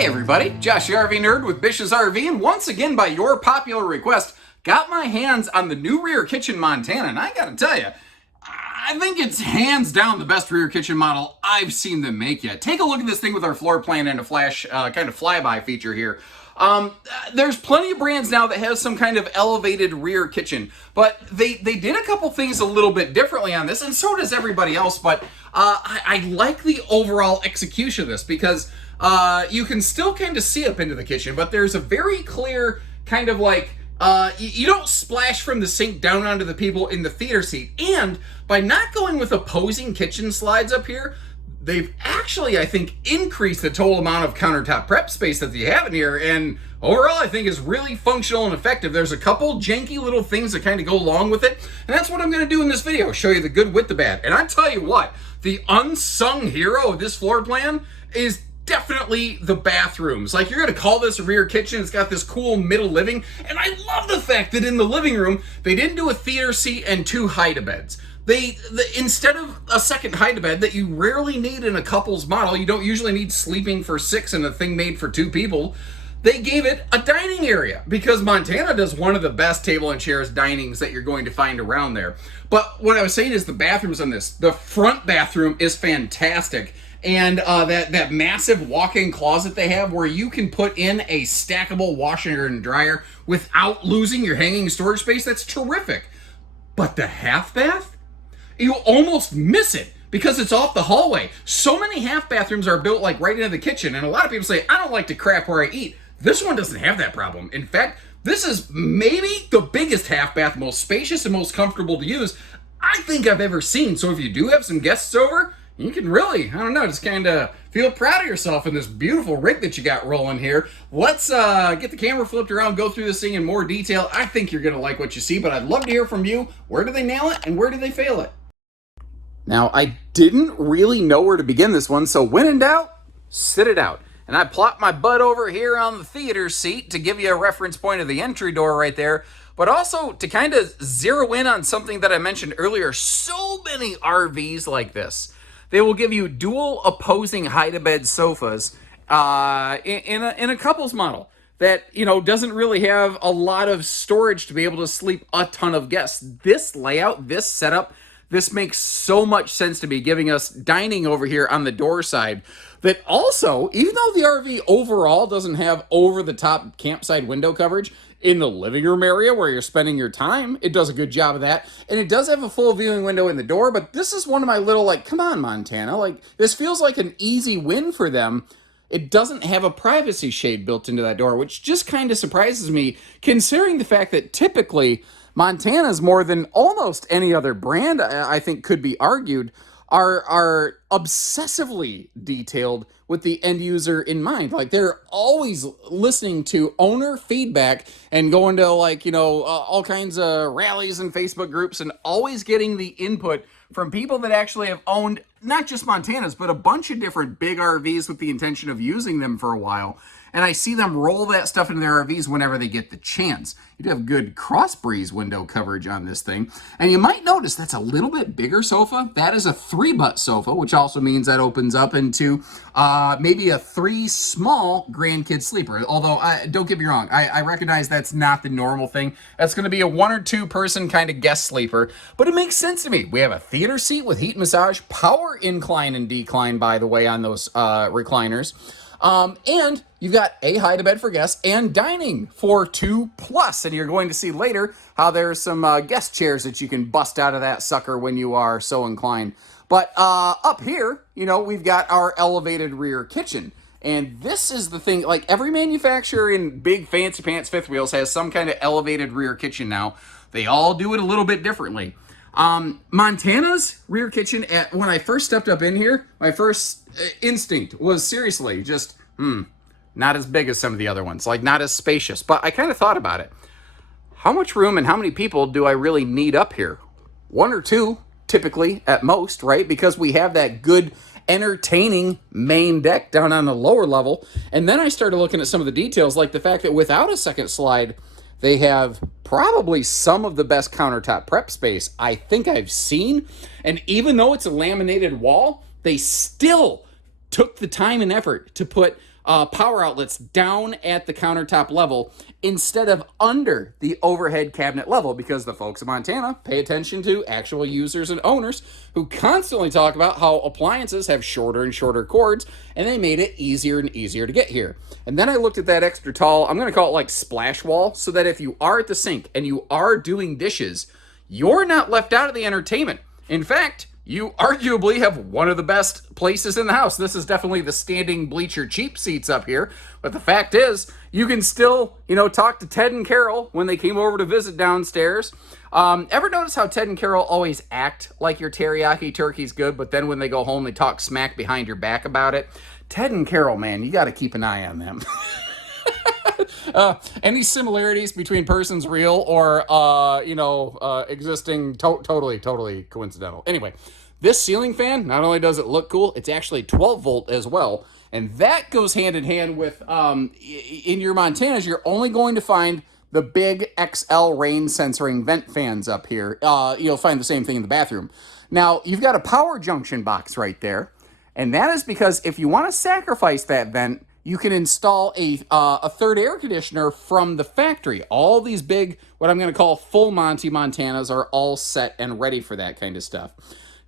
Hey everybody, Josh the RV Nerd with Bish's RV, and once again by your popular request, got my hands on the new rear kitchen Montana, and I gotta tell you, I think it's hands down the best rear kitchen model I've seen them make yet. Take a look at this thing with our floor plan and a flash kind of flyby feature here. There's plenty of brands now that have some kind of elevated rear kitchen, but they did a couple things a little bit differently on this, and so does everybody else, but I like the overall execution of this because you can still kind of see up into the kitchen, but there's a very clear kind of like, you don't splash from the sink down onto the people in the theater seat. And by not going with opposing kitchen slides up here, they've actually, I think, increased the total amount of countertop prep space that you have in here. And overall, I think is really functional and effective. There's a couple janky little things that kind of go along with it. And that's what I'm going to do in this video, show you the good with the bad. And I tell you what, the unsung hero of this floor plan is definitely the bathrooms. Like, you're gonna call this a rear kitchen. It's got this cool middle living, and I love the fact that in the living room they didn't do a theater seat and two hide-a-beds. Instead of a second hide-a-bed that you rarely need in a couple's model, you don't usually need sleeping for six in a thing made for two people, they gave it a dining area because Montana does one of the best table and chairs dinings that you're going to find around there. But what I was saying is the bathrooms on this, the front bathroom is fantastic. And that massive walk-in closet they have where you can put in a stackable washer and dryer without losing your hanging storage space, that's terrific. But the half bath? You almost miss it because it's off the hallway. So many half bathrooms are built like right into the kitchen, and a lot of people say, I don't like to crap where I eat. This one doesn't have that problem. In fact, this is maybe the biggest half bath, most spacious and most comfortable to use I think I've ever seen. So if you do have some guests over, you can really, I don't know, just kind of feel proud of yourself in this beautiful rig that you got rolling here. Let's get the camera flipped around, go through this thing in more detail. I think you're going to like what you see, but I'd love to hear from you. Where do they nail it and where do they fail it? Now, I didn't really know where to begin this one, so when in doubt, sit it out. And I plopped my butt over here on the theater seat to give you a reference point of the entry door right there, but also to kind of zero in on something that I mentioned earlier. So many RVs like this. They will give you dual opposing hide-a-bed sofas in a couples model that, you know, doesn't really have a lot of storage to be able to sleep a ton of guests. This layout, this setup, this makes so much sense to me, giving us dining over here on the door side. That also, even though the RV overall doesn't have over-the-top campsite window coverage, in the living room area where you're spending your time, it does a good job of that. And it does have a full viewing window in the door, but this is one of my little, like, come on, Montana. Like, this feels like an easy win for them. It doesn't have a privacy shade built into that door, which just kind of surprises me, considering the fact that typically Montana's, more than almost any other brand, I think could be argued, are obsessively detailed with the end user in mind. Like, they're always listening to owner feedback and going to, like, you know, all kinds of rallies and Facebook groups and always getting the input from people that actually have owned not just Montanas, but a bunch of different big RVs with the intention of using them for a while. And I see them roll that stuff into their RVs whenever they get the chance. You do have good cross breeze window coverage on this thing. And you might notice that's a little bit bigger sofa. That is a 3-butt sofa, which also means that opens up into maybe a 3 small grandkid sleeper. Although, don't get me wrong, I recognize that's not the normal thing. That's going to be a 1 or 2 person kind of guest sleeper. But it makes sense to me. We have a theater seat with heat massage, power incline and decline, by the way, on those recliners. And you've got a hide-a-bed for guests and dining for 2+. And you're going to see later how there's some guest chairs that you can bust out of that sucker when you are so inclined. But up here, you know, we've got our elevated rear kitchen. And this is the thing, like every manufacturer in big fancy pants fifth wheels has some kind of elevated rear kitchen now. They all do it a little bit differently. Montana's rear kitchen, when I first stepped up in here, my first instinct was seriously just, not as big as some of the other ones, like not as spacious. But I kind of thought about it. How much room and how many people do I really need up here? 1 or 2, typically, at most, right? Because we have that good, entertaining main deck down on the lower level. And then I started looking at some of the details, like the fact that without a second slide, they have probably some of the best countertop prep space I think I've seen. And even though it's a laminated wall, they still took the time and effort to put power outlets down at the countertop level instead of under the overhead cabinet level, because the folks in Montana pay attention to actual users and owners who constantly talk about how appliances have shorter and shorter cords, and they made it easier and easier to get here. And then I looked at that extra tall, I'm going to call it like splash wall, so that if you are at the sink and you are doing dishes, you're not left out of the entertainment. In fact, you arguably have one of the best places in the house. This is definitely the standing bleacher cheap seats up here. But the fact is, you can still, talk to Ted and Carol when they came over to visit downstairs. Ever notice how Ted and Carol always act like your teriyaki turkey's good, but then when they go home, they talk smack behind your back about it? Ted and Carol, man, you got to keep an eye on them. Any similarities between persons real or, existing, totally coincidental. Anyway, this ceiling fan, not only does it look cool, it's actually 12 volt as well. And that goes hand in hand with, in your Montanas, you're only going to find the big XL rain censoring vent fans up here. You'll find the same thing in the bathroom. Now, you've got a power junction box right there. And that is because if you want to sacrifice that vent, you can install a third air conditioner from the factory. All these big, what I'm going to call full Monty Montanas, are all set and ready for that kind of stuff.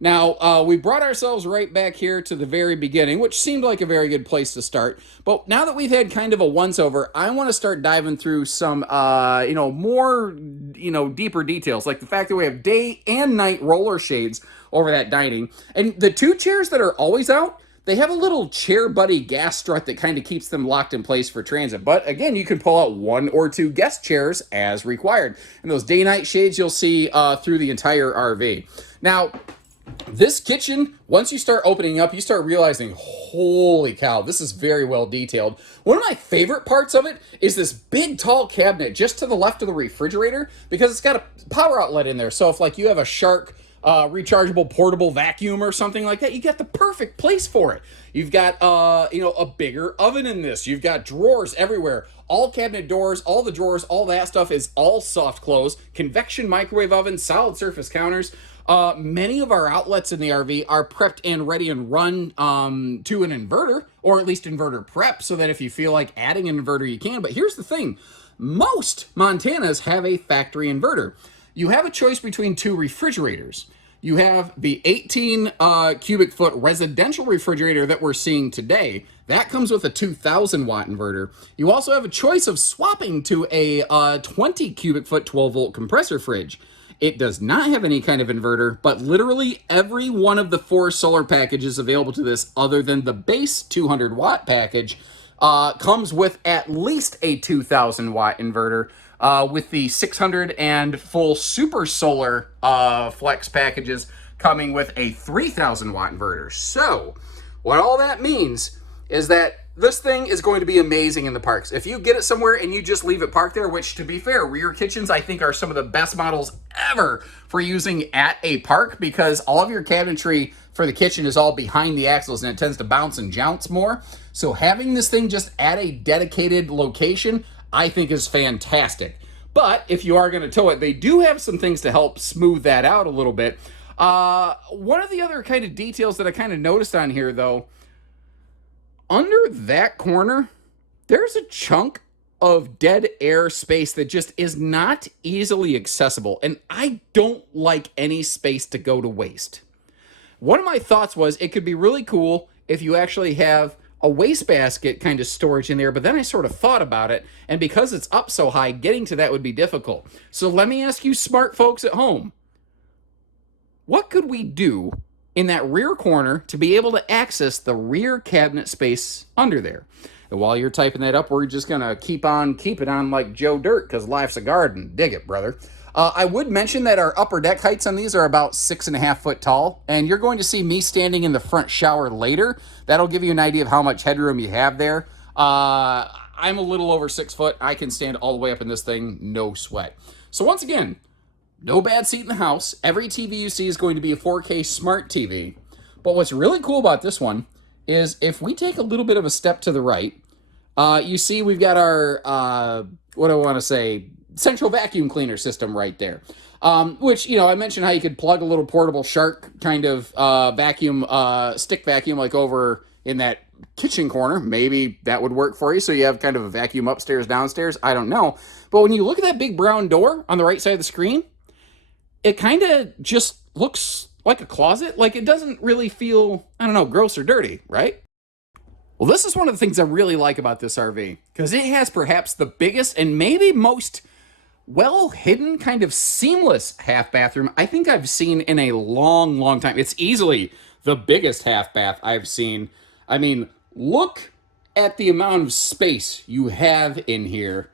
Now, we brought ourselves right back here to the very beginning, which seemed like a very good place to start. But now that we've had kind of a once-over, I want to start diving through some, more, deeper details, like the fact that we have day and night roller shades over that dining. And the two chairs that are always out, they have a little chair buddy gas strut that kind of keeps them locked in place for transit. But again, you can pull out one or two guest chairs as required. And those day-night shades you'll see through the entire RV. Now, this kitchen, once you start opening up, you start realizing, holy cow, this is very well detailed. One of my favorite parts of it is this big, tall cabinet just to the left of the refrigerator, because it's got a power outlet in there. So if like you have a Shark rechargeable portable vacuum or something like that, you got the perfect place for it. You've got a bigger oven in this. You've got drawers everywhere. All cabinet doors, all the drawers, all that stuff is all soft close. Convection microwave oven, solid surface counters. Many of our outlets in the RV are prepped and ready and run to an inverter, or at least inverter prep, so that if you feel like adding an inverter, you can. But here's the thing. Most Montanas have a factory inverter. You have a choice between two refrigerators. You have the 18 cubic foot residential refrigerator that we're seeing today. That comes with a 2,000 watt inverter. You also have a choice of swapping to a 20 cubic foot 12 volt compressor fridge. It does not have any kind of inverter, but literally every one of the 4 solar packages available to this, other than the base 200 watt package, comes with at least a 2,000 watt inverter. With the 600 and full super solar flex packages coming with a 3,000 watt inverter. So what all that means is that this thing is going to be amazing in the parks. If you get it somewhere and you just leave it parked there, which to be fair, rear kitchens I think are some of the best models ever for using at a park, because all of your cabinetry for the kitchen is all behind the axles and it tends to bounce and jounce more. So having this thing just at a dedicated location, I think is fantastic. But if you are going to tow it, they do have some things to help smooth that out a little bit. One of the other kind of details that I kind of noticed on here, though, under that corner, there's a chunk of dead air space that just is not easily accessible. And I don't like any space to go to waste. One of my thoughts was it could be really cool if you actually have a wastebasket kind of storage in there, but then I sort of thought about it, and because it's up so high, getting to that would be difficult. So let me ask you smart folks at home, what could we do in that rear corner to be able to access the rear cabinet space under there? And while you're typing that up, we're just gonna keep it on like Joe Dirt, because life's a garden. Dig it, brother. I would mention that our upper deck heights on these are about 6.5 foot tall, and you're going to see me standing in the front shower later. That'll give you an idea of how much headroom you have there. I'm a little over 6 foot. I can stand all the way up in this thing, no sweat. So once again, no bad seat in the house. Every TV you see is going to be a 4K smart TV. But what's really cool about this one is if we take a little bit of a step to the right, you see we've got our, central vacuum cleaner system right there. Which, I mentioned how you could plug a little portable Shark kind of vacuum, stick vacuum, like over in that kitchen corner. Maybe that would work for you. So you have kind of a vacuum upstairs, downstairs. I don't know. But when you look at that big brown door on the right side of the screen, it kind of just looks like a closet. Like it doesn't really feel, I don't know, gross or dirty, right? Well, this is one of the things I really like about this RV because it has perhaps the biggest and maybe most well hidden, kind of seamless half bathroom I think I've seen in a long, long time. It's easily the biggest half bath I've seen. I mean, look at the amount of space you have in here.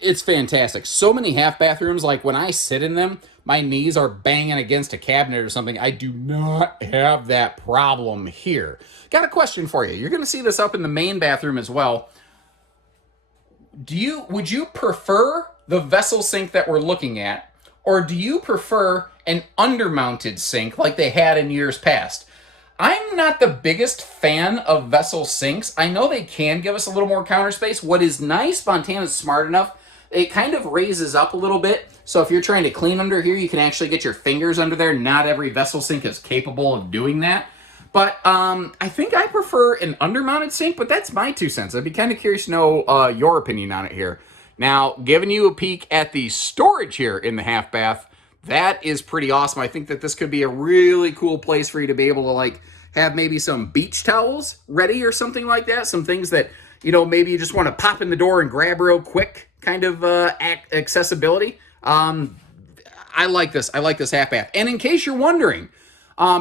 It's fantastic. So many half bathrooms, like when I sit in them, my knees are banging against a cabinet or something. I do not have that problem here. Got a question for you. You're going to see this up in the main bathroom as well. Would you prefer the vessel sink that we're looking at, or do you prefer an undermounted sink like they had in years past? I'm not the biggest fan of vessel sinks. I know they can give us a little more counter space. What is nice, Montana's smart enough, it kind of raises up a little bit. So if you're trying to clean under here, you can actually get your fingers under there. Not every vessel sink is capable of doing that. But I think I prefer an undermounted sink, but that's my 2 cents. I'd be kind of curious to know your opinion on it here. Now, giving you a peek at the storage here in the half bath, that is pretty awesome. I think that this could be a really cool place for you to be able to like have maybe some beach towels ready or something like that. Some things that, you know, maybe you just want to pop in the door and grab real quick kind of accessibility. I like this. I like this half bath. And in case you're wondering,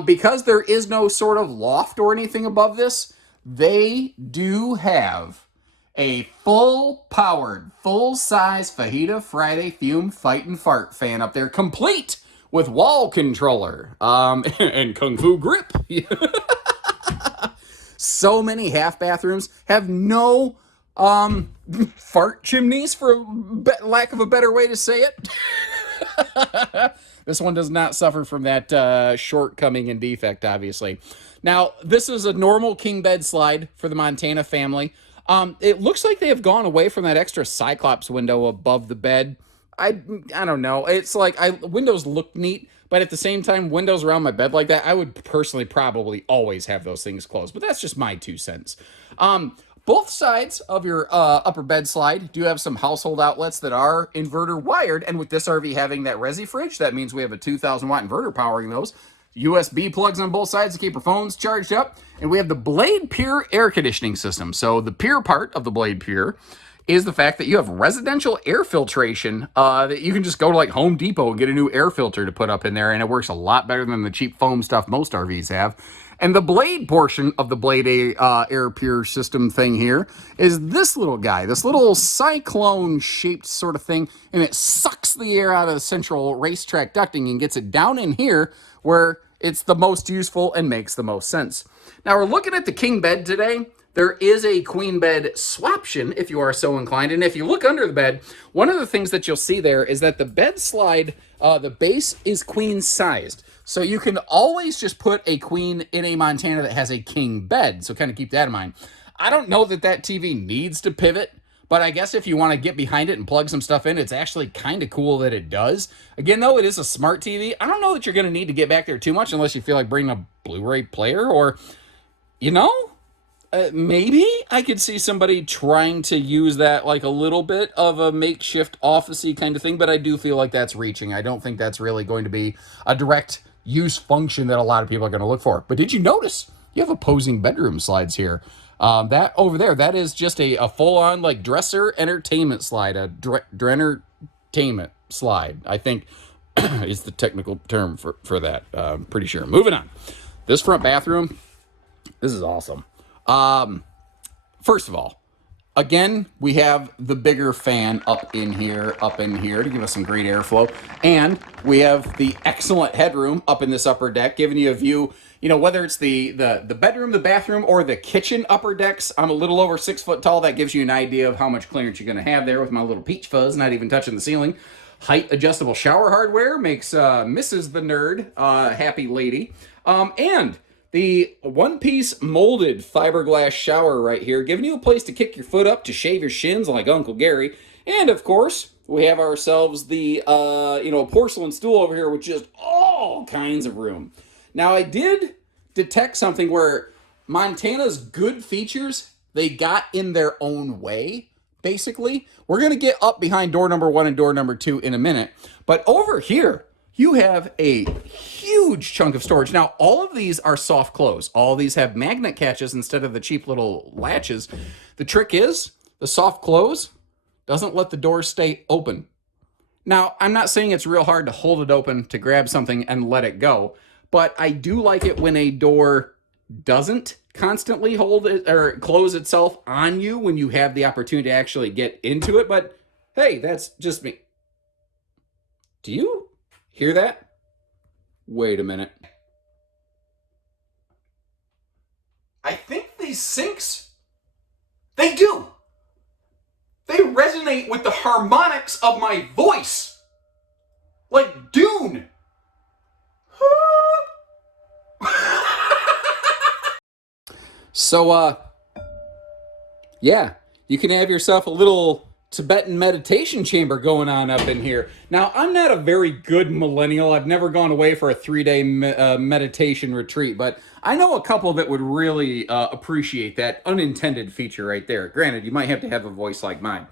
because there is no sort of loft or anything above this, they do have a full-powered, full-size Fajita Friday Fume Fight and Fart fan up there, complete with wall controller and Kung Fu grip. So many half bathrooms have no fart chimneys, for lack of a better way to say it. This one does not suffer from that shortcoming and defect, obviously. Now, this is a normal king bed slide for the Montana family. It looks like they have gone away from that extra Cyclops window above the bed. I don't know. It's like windows look neat, but at the same time, windows around my bed like that, I would personally probably always have those things closed. But that's just my 2 cents. Both sides of your upper bed slide do have some household outlets that are inverter wired. And with this RV having that Resi fridge, that means we have a 2,000 watt inverter powering those. USB plugs on both sides to keep your phones charged up. And we have the Blade Pure air conditioning system. So the Pure part of the Blade Pure is the fact that you have residential air filtration that you can just go to like Home Depot and get a new air filter to put up in there. And it works a lot better than the cheap foam stuff most RVs have. And the Blade portion of the Blade Air Pure system thing here is this little guy, this little cyclone-shaped sort of thing, and it sucks the air out of the central racetrack ducting and gets it down in here where it's the most useful and makes the most sense. Now, we're looking at the king bed today. There is a queen bed swaption if you are so inclined. And if you look under the bed, one of the things that you'll see there is that the bed slide, the base is queen sized. So you can always just put a queen in a Montana that has a king bed. So kind of keep that in mind. I don't know that that TV needs to pivot, but I guess if you want to get behind it and plug some stuff in, it's actually kind of cool that it does. Again, though, it is a smart TV. I don't know that you're going to need to get back there too much unless you feel like bringing a Blu-ray player or, you know, maybe I could see somebody trying to use that like a little bit of a makeshift office-y kind of thing, but I do feel like that's reaching. I don't think that's really going to be a direct use function that a lot of people are going to look for. But did you notice you have opposing bedroom slides here? That over there, that is just a full-on like dresser entertainment slide, a entertainment slide, I think is the technical term for that. I'm pretty sure. Moving on. This front bathroom, this is awesome. First of all, again, we have the bigger fan up in here to give us some great airflow. And we have the excellent headroom up in this upper deck, giving you a view, you know, whether it's the bedroom, the bathroom, or the kitchen upper decks. I'm a little over 6 foot tall. That gives you an idea of how much clearance you're going to have there with my little peach fuzz, not even touching the ceiling. Height adjustable shower hardware makes Mrs. the Nerd happy lady. And the one-piece molded fiberglass shower right here, giving you a place to kick your foot up to shave your shins like Uncle Gary. And, of course, we have ourselves the, porcelain stool over here with just all kinds of room. Now, I did detect something where Montana's good features, they got in their own way, basically. We're going to get up behind door number 1 and door number 2 in a minute. But over here, you have a huge chunk of storage. Now, all of these are soft close. All of these have magnet catches instead of the cheap little latches. The trick is, the soft close doesn't let the door stay open. Now, I'm not saying it's real hard to hold it open to grab something and let it go, but I do like it when a door doesn't constantly hold it or close itself on you when you have the opportunity to actually get into it. But hey, that's just me. Do you hear that? Wait a minute. I think these sinks, they do. They resonate with the harmonics of my voice. Like Dune. So, yeah, you can have yourself a little Tibetan meditation chamber going on up in here. Now, I'm not a very good millennial. I've never gone away for a 3-day meditation retreat, but I know a couple that would really appreciate that unintended feature right there. Granted, you might have to have a voice like mine.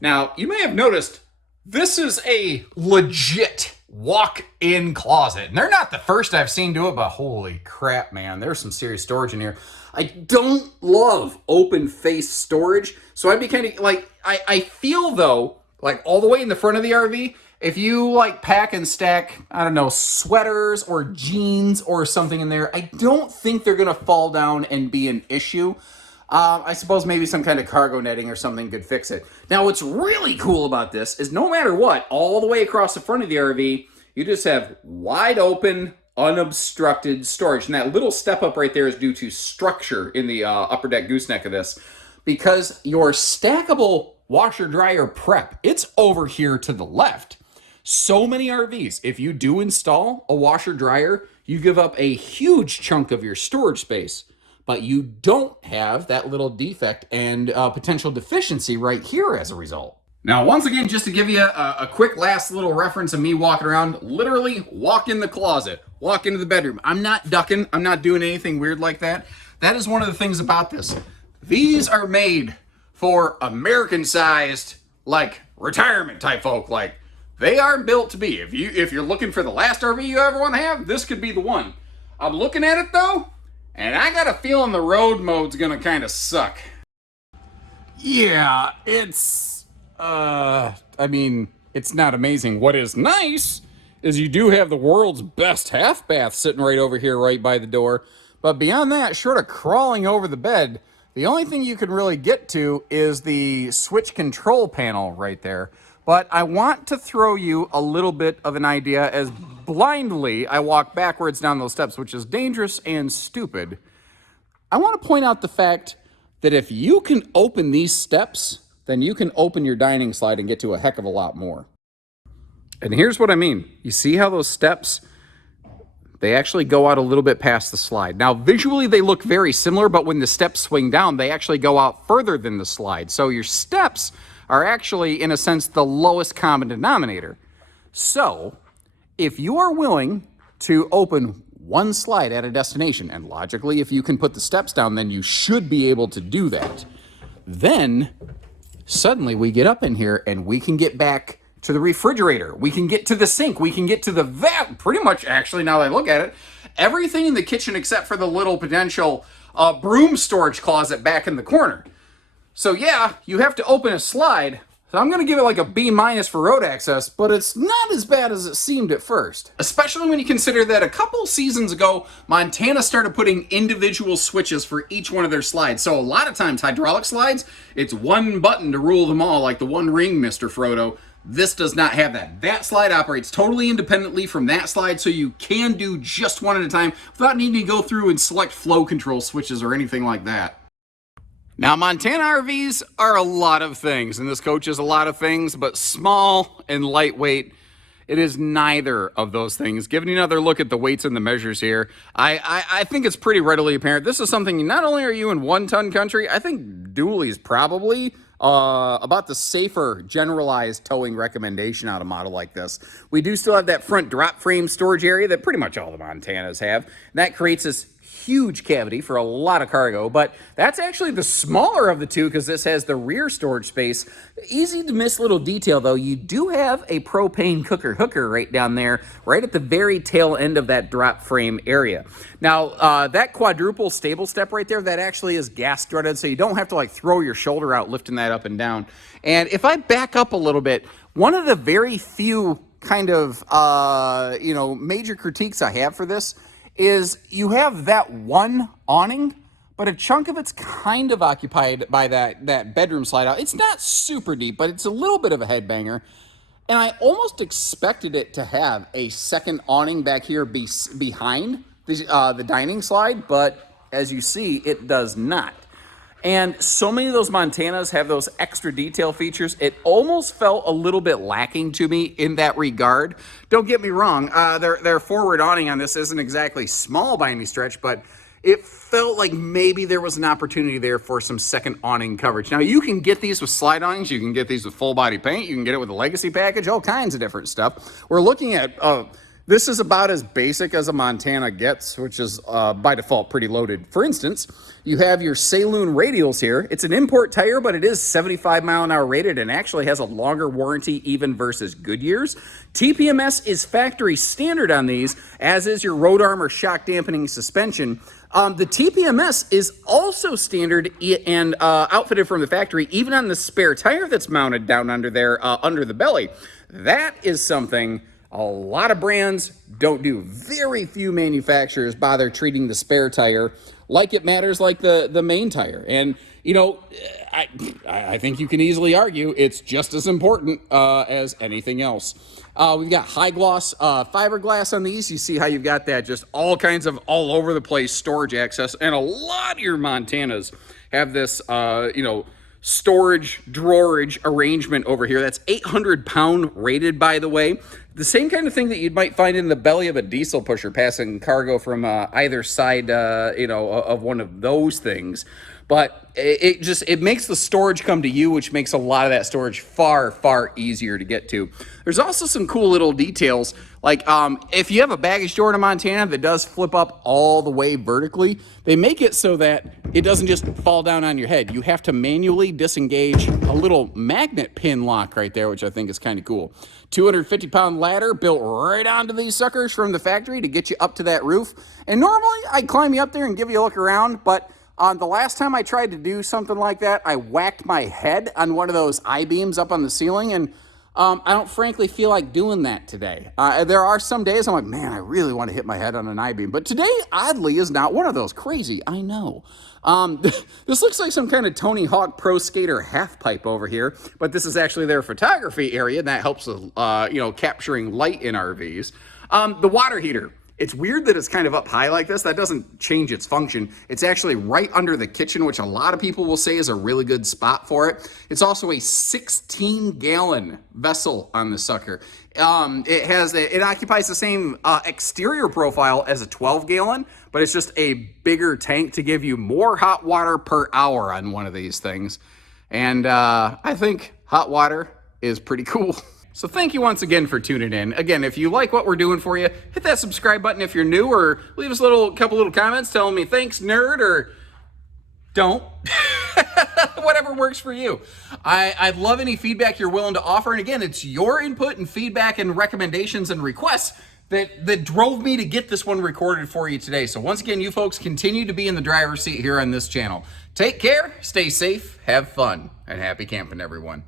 Now, you may have noticed this is a legit walk-in closet. And they're not the first I've seen do it, but holy crap, man, there's some serious storage in here. I don't love open face storage, so I'd be kind of like, I feel though, like all the way in the front of the RV, if you like pack and stack, I don't know, sweaters or jeans or something in there, I don't think they're gonna fall down and be an issue. I suppose maybe some kind of cargo netting or something could fix it. Now, what's really cool about this is no matter what, all the way across the front of the RV, you just have wide open, unobstructed storage. And that little step up right there is due to structure in the upper deck gooseneck of this. Because your stackable washer dryer prep, it's over here to the left. So many RVs, if you do install a washer dryer, you give up a huge chunk of your storage space. But you don't have that little defect and potential deficiency right here as a result. Now, once again, just to give you a quick last little reference of me walking around, literally walk in the closet, walk into the bedroom. I'm not ducking. I'm not doing anything weird like that. That is one of the things about this. These are made for American-sized, like, retirement type folk. Like, they are built to be. If you're looking for the last RV you ever want to have, this could be the one. I'm looking at it, though, and I got a feeling the road mode's gonna kind of suck. Yeah, it's, I mean, it's not amazing. What is nice is you do have the world's best half bath sitting right over here, right by the door. But beyond that, short of crawling over the bed, the only thing you can really get to is the switch control panel right there. But I want to throw you a little bit of an idea as blindly I walk backwards down those steps, which is dangerous and stupid. I want to point out the fact that if you can open these steps, then you can open your dining slide and get to a heck of a lot more. And here's what I mean. You see how those steps, they actually go out a little bit past the slide. Now, visually, they look very similar, but when the steps swing down, they actually go out further than the slide. So your steps are actually, in a sense, the lowest common denominator. So, if you are willing to open one slide at a destination, and logically, if you can put the steps down, then you should be able to do that. Then, suddenly, we get up in here, and we can get back to the refrigerator. We can get to the sink. We can get to the vat. Pretty much, actually, now that I look at it, everything in the kitchen except for the little potential broom storage closet back in the corner. So yeah, you have to open a slide. So I'm going to give it like a B- for road access, but it's not as bad as it seemed at first. Especially when you consider that a couple seasons ago, Montana started putting individual switches for each one of their slides. So a lot of times, hydraulic slides, it's one button to rule them all, like the One Ring, Mr. Frodo. This does not have that. That slide operates totally independently from that slide, so you can do just one at a time without needing to go through and select flow control switches or anything like that. Now, Montana RVs are a lot of things, and this coach is a lot of things, but small and lightweight, it is neither of those things. Giving you another look at the weights and the measures here, I think it's pretty readily apparent. This is something, not only are you in one-ton country, I think Dooley's probably about the safer generalized towing recommendation on a model like this. We do still have that front drop frame storage area that pretty much all the Montanas have. That creates this huge cavity for a lot of cargo, but that's actually the smaller of the two because this has the rear storage space. Easy to miss little detail though, you do have a propane cooker hooker right down there, right at the very tail end of that drop frame area. Now, that quadruple stable step right there, that actually is gas threaded, so you don't have to like throw your shoulder out lifting that up and down. And if I back up a little bit, one of the very few kind of, major critiques I have for this is you have that one awning, but a chunk of it's kind of occupied by that bedroom slide out. It's not super deep, but it's a little bit of a headbanger. And I almost expected it to have a second awning back here behind the dining slide, but as you see, it does not. And so many of those Montanas have those extra detail features. It almost felt a little bit lacking to me in that regard. Don't get me wrong, their forward awning on this isn't exactly small by any stretch, but it felt like maybe there was an opportunity there for some second awning coverage. Now, you can get these with slide awnings, you can get these with full body paint, you can get it with a legacy package, all kinds of different stuff. We're looking at this is about as basic as a Montana gets, which is by default pretty loaded. For instance, you have your Saloon radials here. It's an import tire, but it is 75 mile an hour rated and actually has a longer warranty even versus Goodyear's. TPMS is factory standard on these, as is your road arm or shock dampening suspension. The TPMS is also standard and outfitted from the factory, even on the spare tire that's mounted down under there, under the belly. That is something a lot of brands don't do. Very few manufacturers bother treating the spare tire like it matters like the main tire. And, I think you can easily argue it's just as important as anything else. We've got high gloss fiberglass on these. You see how you've got that just all kinds of all over the place storage access. And a lot of your Montanas have this, storage drawerage arrangement over here. That's 800-pound rated, by the way. The same kind of thing that you might find in the belly of a diesel pusher passing cargo from either side, of one of those things. But it makes the storage come to you, which makes a lot of that storage far, far easier to get to. There's also some cool little details, like if you have a baggage door in a Montana that does flip up all the way vertically, they make it so that it doesn't just fall down on your head. You have to manually disengage a little magnet pin lock right there, which I think is kind of cool. 250-pound ladder built right onto these suckers from the factory to get you up to that roof. And normally I'd climb you up there and give you a look around, but the last time I tried to do something like that, I whacked my head on one of those I-beams up on the ceiling, and I don't frankly feel like doing that today. There are some days I'm like, man, I really want to hit my head on an I-beam, but today, oddly, is not one of those. Crazy, I know. This looks like some kind of Tony Hawk Pro Skater half pipe over here, but this is actually their photography area, and that helps with, capturing light in RVs. The water heater. It's weird that it's kind of up high like this. That doesn't change its function. It's actually right under the kitchen, which a lot of people will say is a really good spot for it. It's also a 16-gallon vessel on the sucker. It occupies the same exterior profile as a 12-gallon, but it's just a bigger tank to give you more hot water per hour on one of these things. And I think hot water is pretty cool. So thank you once again for tuning in. Again, if you like what we're doing for you, hit that subscribe button if you're new, or leave us a couple little comments telling me thanks, nerd, or don't. Whatever works for you. I'd love any feedback you're willing to offer. And again, it's your input and feedback and recommendations and requests that drove me to get this one recorded for you today. So once again, you folks continue to be in the driver's seat here on this channel. Take care, stay safe, have fun, and happy camping, everyone.